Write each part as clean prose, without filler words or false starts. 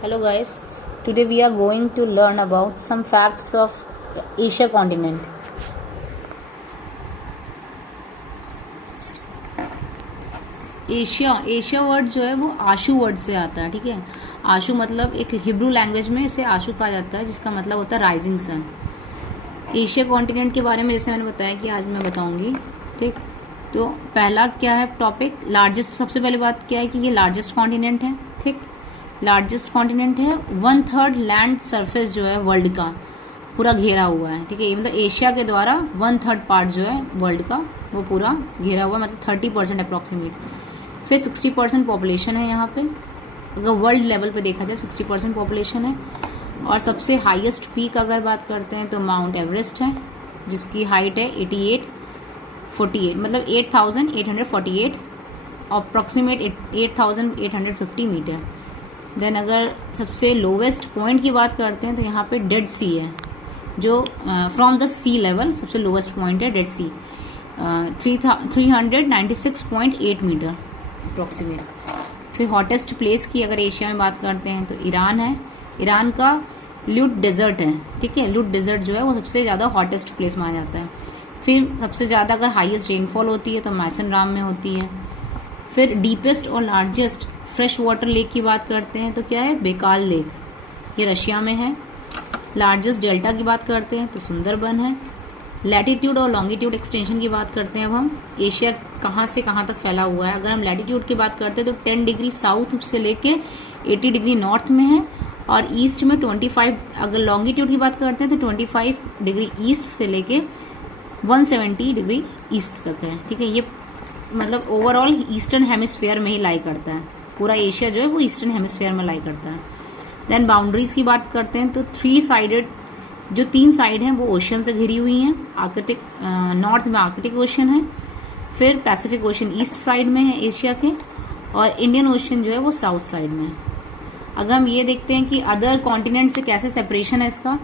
Hello guys, today we are going to learn about some facts of Asia continent. Asia word जो है वो आशु word से आता है, ठीक है। आशु मतलब एक हिब्रू लैंग्वेज में इसे आशु कहा जाता है, जिसका मतलब होता है राइजिंग सन। एशिया कॉन्टिनेंट के बारे में जैसे मैंने बताया कि आज मैं बताऊंगी, ठीक। तो पहला क्या है टॉपिक, लार्जेस्ट। सबसे पहली बात क्या है कि ये लार्जेस्ट कॉन्टिनेंट है, ठीक। लार्जेस्ट कॉन्टिनेंट है, 1/3 लैंड सरफेस जो है वर्ल्ड का पूरा घेरा हुआ है, ठीक है। ये मतलब एशिया के द्वारा 1/3 पार्ट जो है वर्ल्ड का वो पूरा घेरा हुआ है, मतलब 30% अप्रॉक्सीमेट। फिर 60% पॉपुलेशन है यहाँ पे, अगर वर्ल्ड लेवल पे देखा जाए 60% पॉपुलेशन है। और सबसे हाईएस्ट पीक अगर बात करते हैं तो माउंट एवरेस्ट है, जिसकी हाइट है 8848, मतलब 8848, अप्रॉक्सीमेट 8850 मीटर। देन अगर सबसे लोवेस्ट पॉइंट की बात करते हैं तो यहाँ पे डेड सी है, जो फ्रॉम द सी लेवल सबसे लोवेस्ट पॉइंट है डेड सी, 396.8 मीटर अप्रॉक्सीमेट। फिर हॉटेस्ट प्लेस की अगर एशिया में बात करते हैं तो ईरान है। ईरान का ल्यूट डेजर्ट है, ठीक है। ल्यूट डेजर्ट जो है वो सबसे ज़्यादा हॉटेस्ट प्लेस माना जाता है। फिर सबसे ज़्यादा अगर हाईएस्ट रेनफॉल होती है तो मैसन राम में होती है। फिर डीपेस्ट और लार्जेस्ट फ्रेश वाटर लेक की बात करते हैं तो क्या है, बेकाल लेक, ये रशिया में है। लार्जेस्ट डेल्टा की बात करते हैं तो सुंदरबन है। लैटिट्यूड और लॉन्गिट्यूड एक्सटेंशन की बात करते हैं अब हम, एशिया कहाँ से कहाँ तक फैला हुआ है। अगर हम लैटिट्यूड की बात करते हैं तो 10 डिग्री साउथ से लेके 80 डिग्री नॉर्थ में है, और ईस्ट में 25, अगर लॉन्गिट्यूड की बात करते हैं तो 25 डिग्री ईस्ट से लेके 170 डिग्री ईस्ट तक है, ठीक है। ये मतलब ओवरऑल ईस्टर्न हेमिस्फीयर में ही लाई करता है, पूरा एशिया जो है वो ईस्टर्न हेमिस्फीयर में लाई करता है। देन बाउंड्रीज की बात करते हैं तो 3 साइडेड, जो 3 साइड हैं वो ओशन से घिरी हुई हैं। आर्कटिक, नॉर्थ में आर्कटिक ओशन है, फिर पैसिफिक ओशन ईस्ट साइड में है एशिया के, और इंडियन ओशन जो है वो साउथ साइड में है। अगर हम ये देखते हैं कि अदर कॉन्टिनेंट से कैसे सेपरेशन है इसका,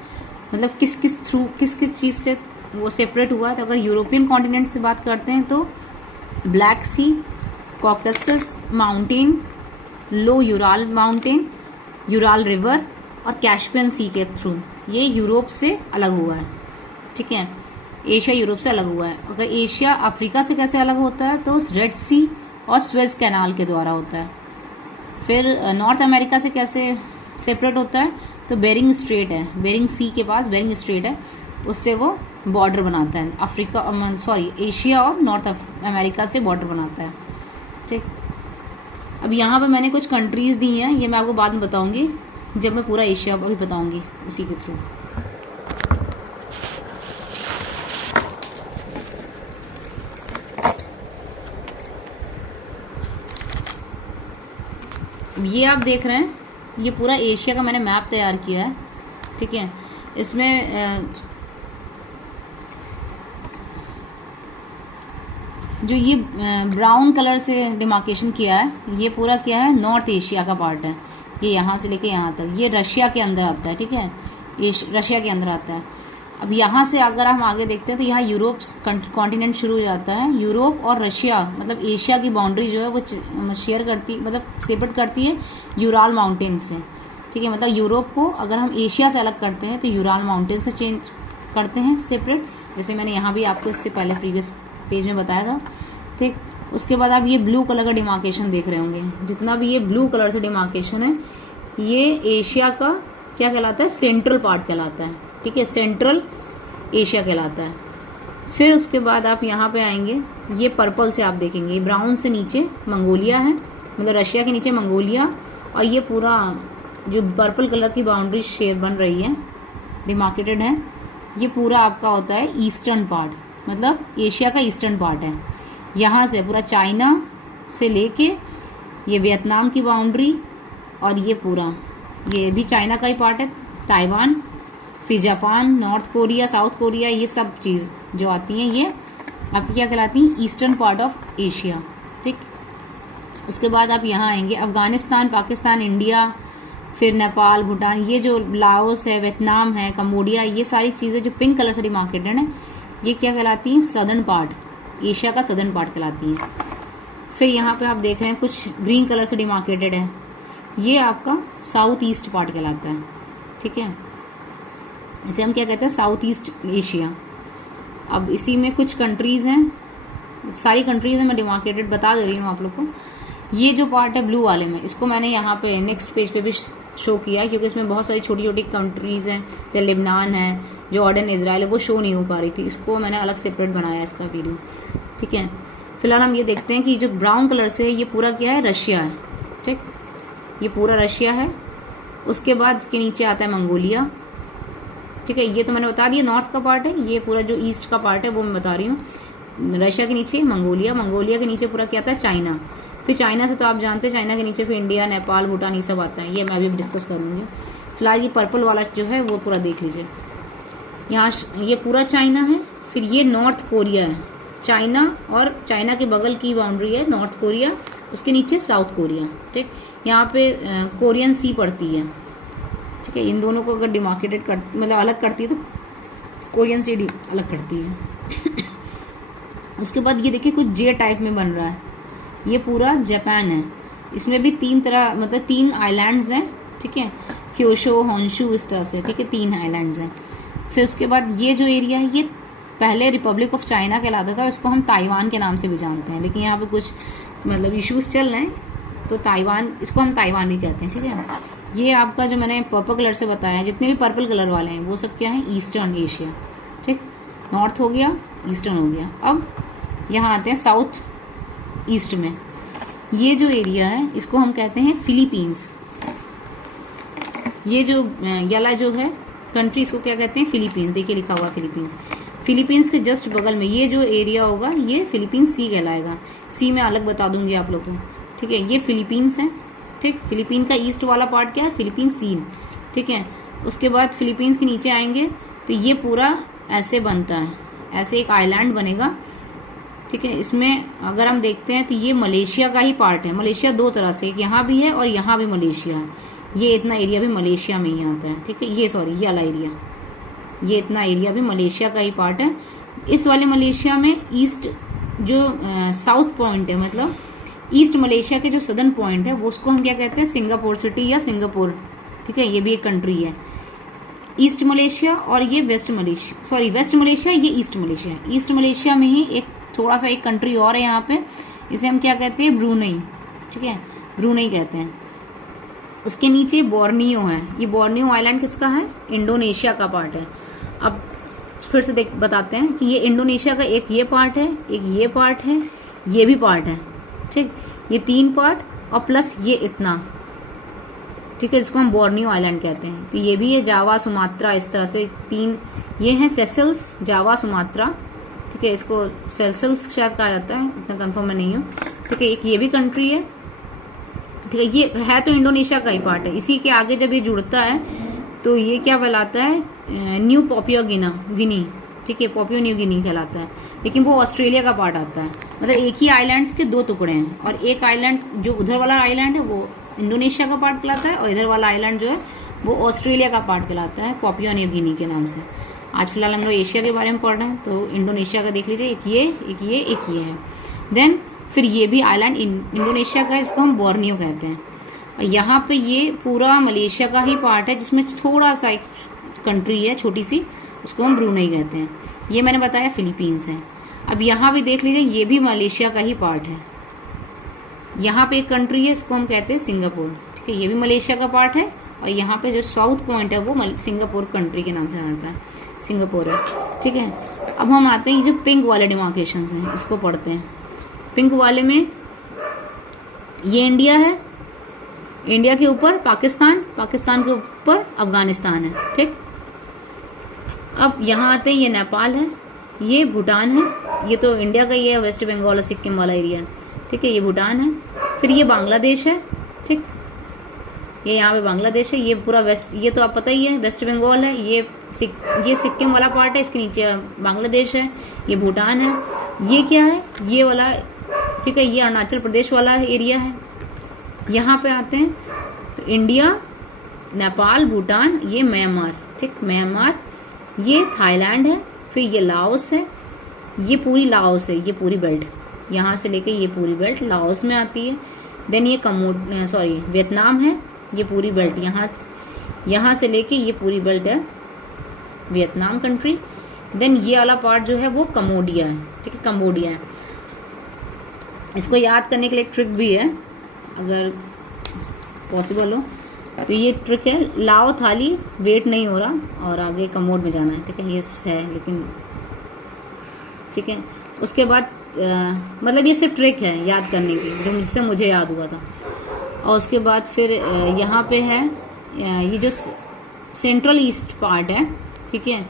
मतलब किस किस चीज़ से वो सेपरेट हुआ है, तो अगर यूरोपियन कॉन्टिनेंट से बात करते हैं तो ब्लैक सी, कॉकसस माउंटेन, लो यूराल माउंटेन, यूराल रिवर और कैस्पियन सी के थ्रू ये यूरोप से अलग हुआ है, ठीक है। एशिया यूरोप से अलग हुआ है। अगर एशिया अफ्रीका से कैसे अलग होता है तो रेड सी और स्वेज कैनाल के द्वारा होता है। फिर नॉर्थ अमेरिका से कैसे सेपरेट होता है तो बेरिंग स्ट्रेट है, बेरिंग सी के पास बेरिंग स्ट्रेट है, उससे वो बॉर्डर बनाता है एशिया और नॉर्थ अमेरिका से बॉर्डर बनाता है, ठीक। अब यहाँ पर मैंने कुछ कंट्रीज़ दी हैं, ये मैं आपको बाद में बताऊँगी जब मैं पूरा एशिया अभी बताऊँगी उसी के थ्रू। ये आप देख रहे हैं, ये पूरा एशिया का मैंने मैप तैयार किया है, ठीक है। इसमें जो ये ब्राउन कलर से डिमार्केशन किया है, ये पूरा क्या है, नॉर्थ एशिया का पार्ट है। ये यहाँ से लेके यहाँ तक ये रशिया के अंदर आता है, ठीक है। ये रशिया के अंदर आता है। अब यहाँ से अगर हम आगे देखते हैं तो यहाँ यूरोप कॉन्टिनेंट शुरू हो जाता है। यूरोप और रशिया मतलब एशिया की बाउंड्री जो है वो शेयर करती, मतलब सेपरेट करती है यूराल माउंटेन से, ठीक है। मतलब यूरोप को अगर हम एशिया से अलग करते हैं तो यूराल माउंटेन से चेंज करते हैं सेपरेट, जैसे मैंने यहाँ भी आपको इससे पहले प्रीवियस पेज में बताया था, ठीक। उसके बाद आप ये ब्लू कलर का डिमार्केशन देख रहे होंगे, जितना भी ये ब्लू कलर से डिमार्केशन है ये एशिया का क्या कहलाता है, सेंट्रल पार्ट कहलाता है, ठीक है। सेंट्रल एशिया कहलाता है। फिर उसके बाद आप यहाँ पे आएंगे, ये पर्पल से आप देखेंगे, ब्राउन से नीचे मंगोलिया है, मतलब रशिया के नीचे मंगोलिया, और ये पूरा जो पर्पल कलर की बाउंड्री शेयर बन रही है, डिमार्केटेड है, ये पूरा आपका होता है ईस्टर्न पार्ट, मतलब एशिया का ईस्टर्न पार्ट है। यहाँ से पूरा चाइना से लेके ये वियतनाम की बाउंड्री, और ये पूरा ये भी चाइना का ही पार्ट है, ताइवान, फिर Japan, north Korea, south Korea, ये सब चीज़ जो आती हैं ये आपकी क्या कहलाती हैं, ईस्टर्न पार्ट ऑफ एशिया, ठीक। उसके बाद आप यहाँ आएंगे, अफ़गानिस्तान, पाकिस्तान, इंडिया, फिर नेपाल, भूटान, ये जो लाओस है, वियतनाम है, कम्बोडिया, ये सारी चीज़ें जो पिंक कलर से डिमार्केटेड हैं ये क्या कहलाती हैं, सदर्न पार्ट, एशिया का सदर्न पार्ट कहलाती हैं। फिर यहाँ पे आप देख रहे हैं कुछ ग्रीन कलर से डिमार्केटेड है, ये आपका साउथ ईस्ट पार्ट कहलाता है, ठीक है। इसे हम क्या कहते हैं, साउथ ईस्ट एशिया। अब इसी में कुछ कंट्रीज़ हैं, सारी कंट्रीज़ हैं, मैं डिमार्केटेड बता दे रही हूँ आप लोग को। ये जो पार्ट है ब्लू वाले में, इसको मैंने यहाँ पे नेक्स्ट पेज पे भी शो किया है, क्योंकि इसमें बहुत सारी छोटी छोटी कंट्रीज़ हैं, जैसे लेबनान है, जॉर्डन, इजराइल है, वो शो नहीं हो पा रही थी, इसको मैंने अलग सेपरेट बनाया इसका वीडियो, ठीक है। फिलहाल हम ये देखते हैं कि जो ब्राउन कलर से है ये पूरा क्या है, रशिया है, ठीक, ये पूरा रशिया है। उसके बाद इसके नीचे आता है मंगोलिया, ठीक है, ये तो मैंने बता दिया नॉर्थ का पार्ट है। ये पूरा जो ईस्ट का पार्ट है वो मैं बता रही हूँ। रशिया के नीचे मंगोलिया, मंगोलिया के नीचे पूरा क्या आता है, चाइना। फिर चाइना से तो आप जानते हैं, चाइना के नीचे फिर इंडिया, नेपाल, भूटान, ये सब आता है, ये मैं अभी डिस्कस करूँगी। फिलहाल ये पर्पल वाला जो है वो पूरा देख लीजिए। यहाँ ये पूरा चाइना है, फिर ये नॉर्थ कोरिया है, चाइना और चाइना के बगल की बाउंड्री है नॉर्थ कोरिया, उसके नीचे साउथ कोरिया, ठीक। यहाँ पे कोरियन सी पड़ती है, ठीक है। इन दोनों को अगर डिमार्केटेड कर मतलब अलग करती है तो कोरियन सी अलग करती है। उसके बाद ये देखिए कुछ जे टाइप में बन रहा है, ये पूरा जापान है। इसमें भी 3 तरह मतलब 3 आइलैंड्स हैं, ठीक है, क्योशो, होन्शु, इस तरह से, ठीक है, 3 आइलैंड्स हैं। फिर उसके बाद ये जो एरिया है ये पहले रिपब्लिक ऑफ चाइना कहलाता था, उसको हम ताइवान के नाम से भी जानते हैं, लेकिन यहाँ पे कुछ मतलब इश्यूज चल रहे हैं तो ताइवान, इसको हम ताइवान भी कहते हैं, ठीक है। ये आपका जो मैंने पर्पल कलर से बताया, जितने भी पर्पल कलर वाले हैं वो सब क्या है, ईस्टर्न एशिया, ठीक। नॉर्थ हो गया, ईस्टर्न हो गया। अब यहाँ आते हैं साउथ ईस्ट में, ये जो एरिया है इसको हम कहते हैं फिलीपींस। ये जो येला जो है कंट्री, इसको क्या कहते हैं, फिलीपींस। देखिए लिखा हुआ फिलीपींस। फिलीपींस के जस्ट बगल में ये जो एरिया होगा ये फिलीपींस सी कहलाएगा। सी मैं अलग बता दूंगी आप लोग को, ठीक है। ये फिलीपींस है, ठीक। फिलीपीन का ईस्ट वाला पार्ट क्या है, फिलीपीन सी, ठीक है। उसके बाद फिलीपींस के नीचे आएंगे तो ये पूरा ऐसे बनता है, ऐसे एक आइलैंड बनेगा, ठीक है। इसमें अगर हम देखते हैं तो ये मलेशिया का ही पार्ट है। मलेशिया 2 तरह से, एक यहाँ भी है और यहाँ भी मलेशिया है। ये इतना एरिया भी मलेशिया में ही आता है, ठीक है। ये सॉरी ये वाला एरिया, ये इतना एरिया भी मलेशिया का ही पार्ट है। इस वाले मलेशिया में ईस्ट जो साउथ पॉइंट है, मतलब ईस्ट मलेशिया के जो सदर्न पॉइंट है वो, उसको हम क्या कहते हैं, सिंगापुर सिटी या सिंगापुर, ठीक है। ये भी एक कंट्री है, ईस्ट मलेशिया। और ये west Malaysia, sorry west Malaysia, ये ईस्ट मलेशिया। ईस्ट मलेशिया में ही एक थोड़ा सा एक कंट्री और है यहाँ पे, इसे हम क्या कहते हैं, ब्रूनेई, ठीक है, ब्रूनेई कहते हैं। उसके नीचे बोर्नियो है। ये बोर्नियो आइलैंड किसका है, इंडोनेशिया का पार्ट है। अब फिर से बताते हैं कि ये इंडोनेशिया का एक ये पार्ट है, एक ये पार्ट है, ये भी पार्ट है, ठीक। ये 3 पार्ट और प्लस ये इतना, ठीक है, इसको हम बोर्नियो आइलैंड कहते हैं। तो ये भी है जावा, सुमात्रा, इस तरह से 3 ये हैं, सेशल्स, जावा, सुमात्रा, ठीक है। इसको सेशल्स शायद कहा जाता है, इतना कंफर्म मैं नहीं हूँ, ठीक है। एक ये भी कंट्री है, ठीक है। ये है तो इंडोनेशिया का ही पार्ट है। इसी के आगे जब ये जुड़ता है तो ये क्या कहलाता है, न्यू पापुआ गिनी, ठीक है, पापुआ न्यू गिनी कहलाता है, लेकिन वो ऑस्ट्रेलिया का पार्ट आता है। मतलब एक ही आइलैंड्स के 2 टुकड़े हैं, और एक आइलैंड जो उधर वाला आइलैंड है वो इंडोनेशिया का पार्ट कहलाता है, और इधर वाला आइलैंड जो है वो ऑस्ट्रेलिया का पार्ट कहलाता है, पापुआ न्यू गिनी के नाम से। आज फिलहाल हम लोग एशिया के बारे में पढ़ रहे हैं, तो इंडोनेशिया का देख लीजिए, एक ये, एक ये, एक ये है। देन फिर ये भी आइलैंड इंडोनेशिया का है, इसको हम बोर्नियो कहते हैं। और यहाँ पे ये पूरा मलेशिया का ही पार्ट है, जिसमें थोड़ा सा एक कंट्री है छोटी सी, उसको हम ब्रूनेई कहते हैं। ये मैंने बताया फिलीपींस है। अब यहाँ भी देख लीजिए, ये भी मलेशिया का ही पार्ट है। यहाँ पे एक कंट्री है, इसको हम कहते हैं सिंगापुर, ठीक है। ये भी मलेशिया का पार्ट है, और यहाँ पे जो साउथ पॉइंट है वो सिंगापुर कंट्री के नाम से आता है, सिंगापुर है, ठीक है। अब हम आते हैं, ये जो पिंक वाले डिमार्केशंस हैं इसको पढ़ते हैं। पिंक वाले में ये इंडिया है, इंडिया के ऊपर पाकिस्तान, पाकिस्तान के ऊपर अफगानिस्तान है, ठीक। अब यहाँ आते हैं, ये नेपाल है, ये भूटान है, ये तो इंडिया का ही है, वेस्ट बंगाल और सिक्किम वाला एरिया, ठीक है, ये भूटान है। फिर ये बांग्लादेश है, ठीक, ये यहाँ पे बांग्लादेश है। ये पूरा वेस्ट, ये तो आप पता ही है, वेस्ट बंगाल है। ये सिक्किम वाला पार्ट है, इसके नीचे बांग्लादेश है, ये भूटान है। ये क्या है, ये वाला, ठीक है, ये अरुणाचल प्रदेश वाला एरिया है। यहाँ पे आते हैं तो इंडिया, नेपाल, भूटान, ये म्यांमार, ठीक, म्यांमार, ये थाईलैंड है। फिर ये लाओस है, ये पूरी लाओस है, ये पूरी बेल्ट यहाँ से लेके ये पूरी बेल्ट लाओस में आती है। देन ये वियतनाम है, ये पूरी बेल्ट यहाँ से लेके ये पूरी बेल्ट है वियतनाम कंट्री। देन ये वाला पार्ट जो है वो कम्बोडिया है, ठीक है, कम्बोडिया है। इसको याद करने के लिए एक ट्रिक भी है अगर पॉसिबल हो तो, ये ट्रिक है लाओ थाली वेट नहीं हो रहा और आगे कमोड में जाना है, ठीक है, ये है लेकिन ठीक है। उसके बाद मतलब ये सिर्फ ट्रिक है याद करने की जो जिससे मुझे याद हुआ था। और उसके बाद फिर यहाँ पे है ये जो सेंट्रल ईस्ट पार्ट है, ठीक है,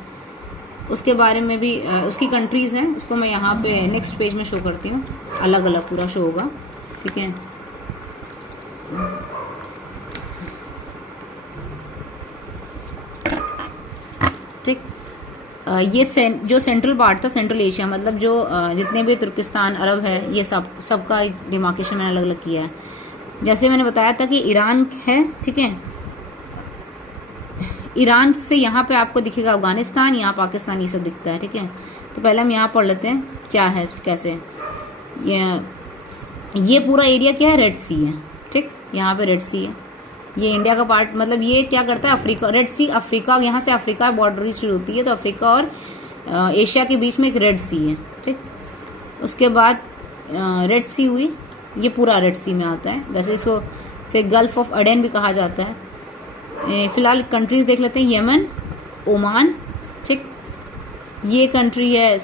उसके बारे में भी उसकी कंट्रीज़ हैं, उसको मैं यहाँ पे नेक्स्ट पेज में शो करती हूँ, अलग अलग पूरा शो होगा, ठीक है। ठीक, ये जो सेंट्रल पार्ट था, सेंट्रल एशिया मतलब जो जितने भी तुर्किस्तान अरब है, ये सबका डिमार्केशन मैंने अलग अलग किया है। जैसे मैंने बताया था कि ईरान है, ठीक है, ईरान से यहाँ पे आपको दिखेगा अफगानिस्तान, यहाँ पाकिस्तान, ये सब दिखता है, ठीक है। तो पहले हम यहाँ पढ़ लेते हैं क्या है कैसे। ये पूरा एरिया क्या है, रेड सी है, ठीक, यहाँ पे रेड सी है, ये इंडिया का पार्ट, मतलब ये क्या करता है अफ्रीका, रेड सी अफ्रीका, यहाँ से अफ्रीका बॉर्डर शुरू होती है, तो अफ्रीका और एशिया के बीच में एक रेड सी है, ठीक। उसके बाद रेड सी हुई, ये पूरा रेड सी में आता है, वैसे इसको फिर गल्फ ऑफ अडेन भी कहा जाता है। फ़िलहाल कंट्रीज़ देख लेते हैं, यमन, ओमान, ठीक, ये कंट्री है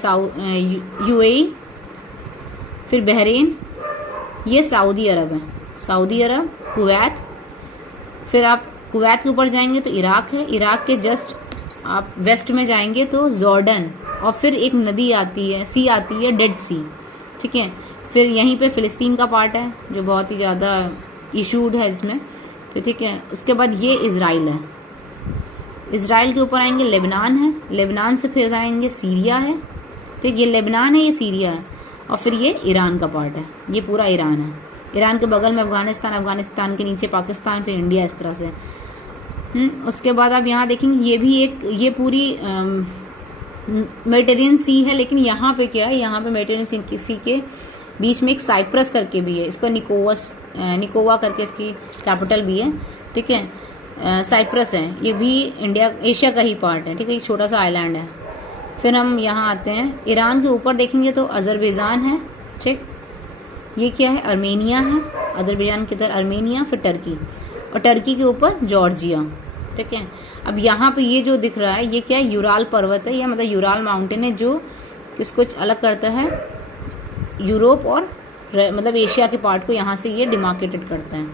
यूएई, फिर बहरीन, ये सऊदी अरब है, सऊदी अरब, कुवैत, फिर आप कुवैत के ऊपर जाएंगे तो इराक है, इराक के जस्ट आप वेस्ट में जाएंगे तो जॉर्डन, और फिर एक नदी आती है, सी आती है, डेड सी, ठीक है। फिर यहीं पे फ़िलिस्तीन का पार्ट है जो बहुत ही ज़्यादा इशूड है इसमें, तो ठीक है। उसके बाद ये इज़राइल है, इज़राइल के ऊपर आएंगे लेबनान है, लेबनान से फिर आएंगे सीरिया है, तो ये लेबनान है, ये सीरिया है, और फिर ये ईरान का पार्ट है, ये पूरा ईरान है। ईरान के बगल में अफगानिस्तान, अफगानिस्तान के नीचे पाकिस्तान, फिर इंडिया, इस तरह से। उसके बाद आप यहाँ देखेंगे ये भी ये पूरी मेडिटेरेनियन सी है, लेकिन यहाँ पे क्या है, यहाँ पे मेडिटेरेनियन सी के बीच में एक साइप्रस करके भी है, इसका निकोवा करके इसकी कैपिटल भी है, ठीक है, साइप्रस है, ये भी एशिया का ही पार्ट है, ठीक है, एक छोटा सा आइलैंड है। फिर हम यहाँ आते हैं, ईरान के ऊपर देखेंगे तो अज़रबैजान है, ठीक, ये क्या है, अर्मेनिया है, अज़रबैजान की तरह अर्मेनिया, फिर टर्की, और टर्की के ऊपर जॉर्जिया, ठीक है। अब यहाँ पे ये जो दिख रहा है ये क्या है, यूराल पर्वत है, या मतलब यूराल माउंटेन है, जो किसको अलग करता है, यूरोप और मतलब एशिया के पार्ट को यहाँ से ये डिमार्केटेड करता है।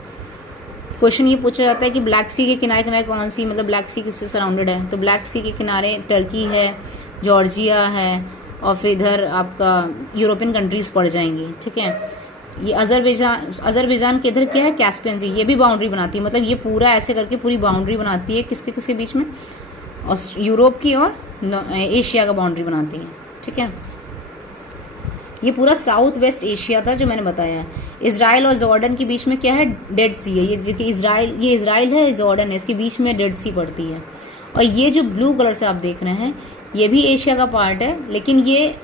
क्वेश्चन ये पूछा जाता है कि ब्लैक सी के किनारे किनारे कौन सी, मतलब ब्लैक सी किससे सराउंडेड है, तो ब्लैक सी के किनारे टर्की है, जॉर्जिया है, और फिर इधर आपका यूरोपियन कंट्रीज़ पड़ जाएंगी, ठीक है। ये अज़रबैजान के इधर क्या है, कैस्पियन सी, ये भी बाउंड्री बनाती है, मतलब ये पूरा ऐसे करके पूरी बाउंड्री बनाती है, किसके बीच में, और यूरोप की और एशिया का बाउंड्री बनाती है, ठीक है। ये पूरा साउथ वेस्ट एशिया था जो मैंने बताया है। इज़राइल और जॉर्डन के बीच में क्या है, डेड सी है, ये जो कि इज़राइल है, जॉर्डन है, इसके बीच में डेड सी पड़ती है। और ये जो ब्लू कलर से आप देख रहे हैं ये भी एशिया का पार्ट है, लेकिन ये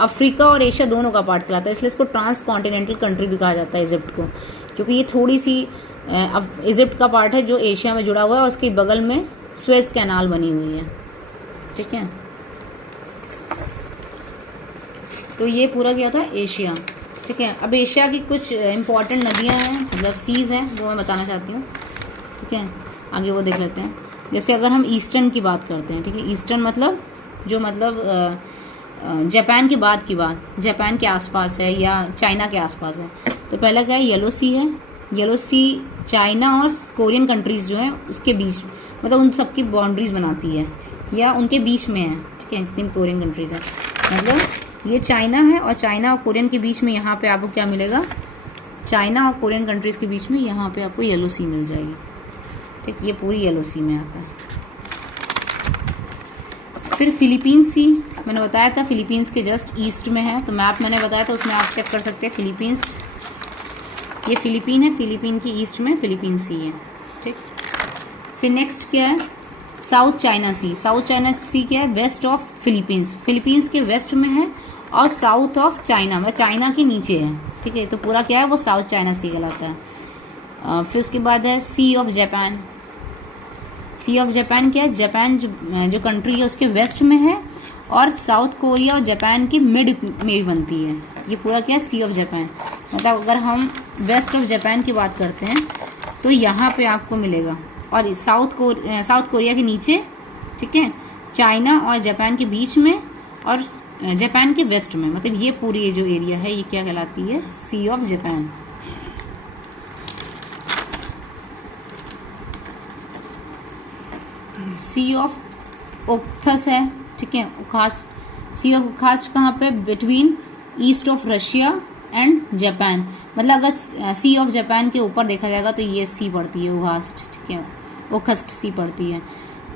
अफ्रीका और एशिया दोनों का पार्ट कहलाता है, इसलिए इसको ट्रांस कॉन्टिनेंटल कंट्री भी कहा जाता है इजिप्ट को, क्योंकि ये थोड़ी सी इजिप्ट का पार्ट है जो एशिया में जुड़ा हुआ है, और उसके बगल में स्वेज कैनाल बनी हुई है, ठीक है। तो ये पूरा क्या था, एशिया, ठीक है। अब एशिया की कुछ इंपॉर्टेंट नदियाँ हैं, मतलब सीज़ हैं, वो मैं बताना चाहती हूँ, ठीक है, आगे वो देख लेते हैं। जैसे अगर हम ईस्टर्न की बात करते हैं, ठीक है, ईस्टर्न मतलब जो मतलब जापान के बाद की बात, जापान के आसपास है या चाइना के आसपास है। तो पहला क्या है, येलो सी है, येलो सी चाइना और कोरियन कंट्रीज़ जो हैं उसके बीच, मतलब उन सब की बाउंड्रीज बनाती है या उनके बीच में है, ठीक है, जितनी कोरियन कंट्रीज़ हैं, मतलब ये चाइना है, और चाइना और कोरियन के बीच में यहाँ पे आपको क्या मिलेगा, चाइना और कोरियन कंट्रीज़ के बीच में यहाँ पे आपको येलो सी मिल जाएगी, ठीक, ये पूरी येलो सी में आता है। फिर फिलीपींस सी मैंने बताया था, फिलीपींस के जस्ट ईस्ट में है, तो मैप मैंने बताया था उसमें आप चेक कर सकते हैं, फिलीपींस, ये फिलीपीन है, फिलीपीन की ईस्ट में फिलीपीन सी है, ठीक। फिर नेक्स्ट क्या है, साउथ चाइना सी, साउथ चाइना सी क्या है, वेस्ट ऑफ फिलीपींस, फिलीपींस के वेस्ट में है, और साउथ ऑफ चाइना मतलब चाइना के नीचे है, ठीक है, तो पूरा क्या है वो साउथ चाइना सी कहलाता है। फिर उसके बाद है sea of Japan. Sea of Japan क्या है, जापान जो कंट्री है उसके वेस्ट में है और साउथ कोरिया और जापान के मिड में बनती है। ये पूरा क्या है सी ऑफ जापान। मतलब अगर हम वेस्ट ऑफ जापान की बात करते हैं तो यहाँ पे आपको मिलेगा, और साउथ कोरिया के नीचे, ठीक है, चाइना और जापान के बीच में और जापान के वेस्ट में, मतलब ये पूरी ये जो एरिया है ये क्या कहलाती है, sea of Japan. Sea of ओक्थस है, ठीक है, ओखास्ट। सी ऑफ ओखास्ट कहाँ पे, between east of Russia and Japan. मतलब अगर सी ऑफ जापान के ऊपर देखा जाएगा तो ये सी पड़ती है ओखास्ट, ठीक है, ओखस्ट सी पड़ती है।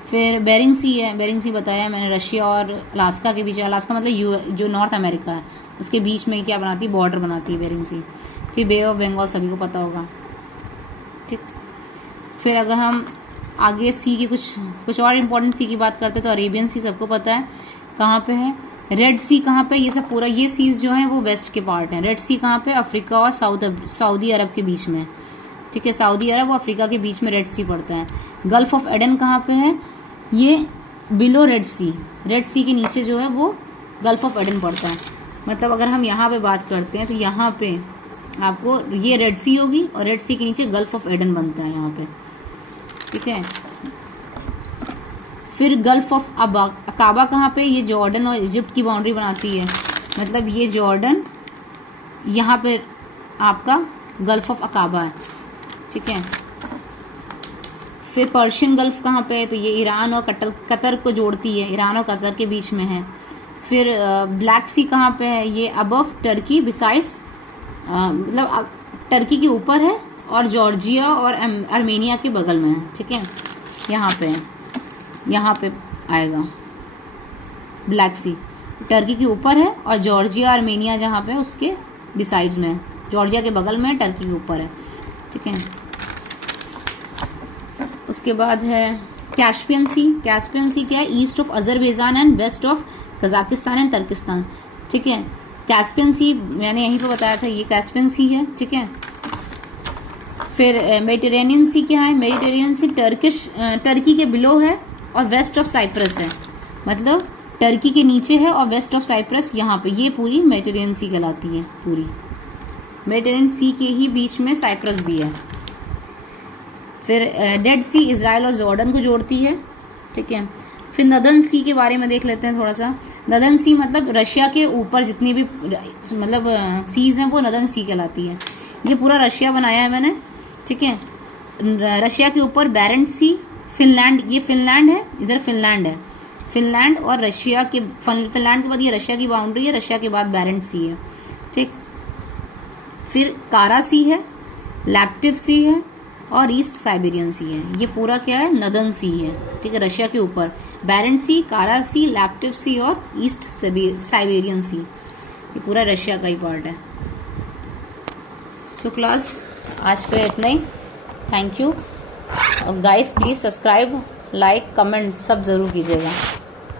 फिर बेरिंग सी है, बेरिंग सी बताया मैंने, रशिया और अलास्का के बीच, अलास्का मतलब जो नॉर्थ अमेरिका है उसके बीच में क्या बनाती है, बॉर्डर बनाती है बेरिंग सी। फिर बे ऑफ बंगाल सभी को पता होगा, ठीक। फिर अगर हम आगे सी की कुछ और इम्पोर्टेंट सी की बात करते हैं तो अरेबियन सी सबको पता है कहाँ पे है। रेड सी कहाँ पे, ये सब पूरा ये सीज जो हैं वो वेस्ट के पार्ट हैं। रेड सी कहाँ पे, अफ्रीका और सऊदी अरब के बीच में, ठीक है, सऊदी अरब और अफ्रीका के बीच में रेड सी पड़ता है। गल्फ ऑफ एडन कहाँ पे है, ये बिलो रेड सी के नीचे जो है वो गल्फ ऑफ एडन पड़ता है। मतलब अगर हम यहाँ पे बात करते हैं तो यहाँ पे आपको ये रेड सी होगी और रेड सी के नीचे गल्फ ऑफ एडन बनता है यहाँ पे, ठीक है। फिर गल्फ ऑफ अकाबा कहाँ पे, ये जॉर्डन और इजिप्ट की बाउंड्री बनाती है। मतलब ये जॉर्डन यहाँ पे आपका गल्फ ऑफ अकाबा है, ठीक है। फिर पर्शियन गल्फ कहाँ पे है, तो ये ईरान और कतर को जोड़ती है, ईरान और कतर के बीच में है। फिर ब्लैक सी कहाँ पे है, ये अबव टर्की बिसाइड्स, मतलब टर्की के ऊपर है और जॉर्जिया और आर्मेनिया के बगल में है, ठीक है, यहाँ पे आएगा ब्लैक सी। टर्की के ऊपर है और जॉर्जिया आर्मेनिया जहाँ पे उसके बिसाइड्स में है, जॉर्जिया के बगल में है, टर्की के ऊपर है, ठीक है। उसके बाद है कैस्पियन सी। कैस्पियन सी क्या है, east of Azerbaijan and west of Kazakhstan and Turkistan, ठीक है। कैस्पियन सी मैंने यहीं पे बताया था, ये कैस्पियन सी है, ठीक है। फिर मेडिटेरेनियन सी क्या है, मेडिटेरेनियन सी टर्की के बिलो है और वेस्ट ऑफ साइप्रस है। मतलब टर्की के नीचे है और वेस्ट ऑफ साइप्रस यहाँ पे, ये पूरी मेडिटेरेनियन सी कहलाती है। पूरी मेडिटेरेनियन सी के ही बीच में साइप्रस भी है। फिर डेड सी इज़राइल और जॉर्डन को जोड़ती है, ठीक है। फिर नदर्न सी के बारे में देख लेते हैं थोड़ा सा। नदर्न सी मतलब रशिया के ऊपर जितनी भी मतलब सीज़ हैं वो नदर्न सी कहलाती है। ये पूरा रशिया बनाया है मैंने, ठीक है। रशिया के ऊपर बैरेंट सी, फिनलैंड, ये फिनलैंड है, इधर फिनलैंड है, फिनलैंड और रशिया के, फिनलैंड के बाद ये रशिया की बाउंड्री है, रशिया के बाद बैरेंट सी है, ठीक। फिर कारा सी है, लैप्टिव सी है और ईस्ट साइबेरियन सी है। ये पूरा क्या है, नदर्न सी है, ठीक है, रशिया के ऊपर। बैरेंट सी, कारा सी, लैप्टिव सी और ईस्ट साइबेरियन सी, ये पूरा रशिया का ही पार्ट है। सो क्लास आज के इतना ही, thank you guys. Please subscribe, like, comment सब ज़रूर कीजिएगा।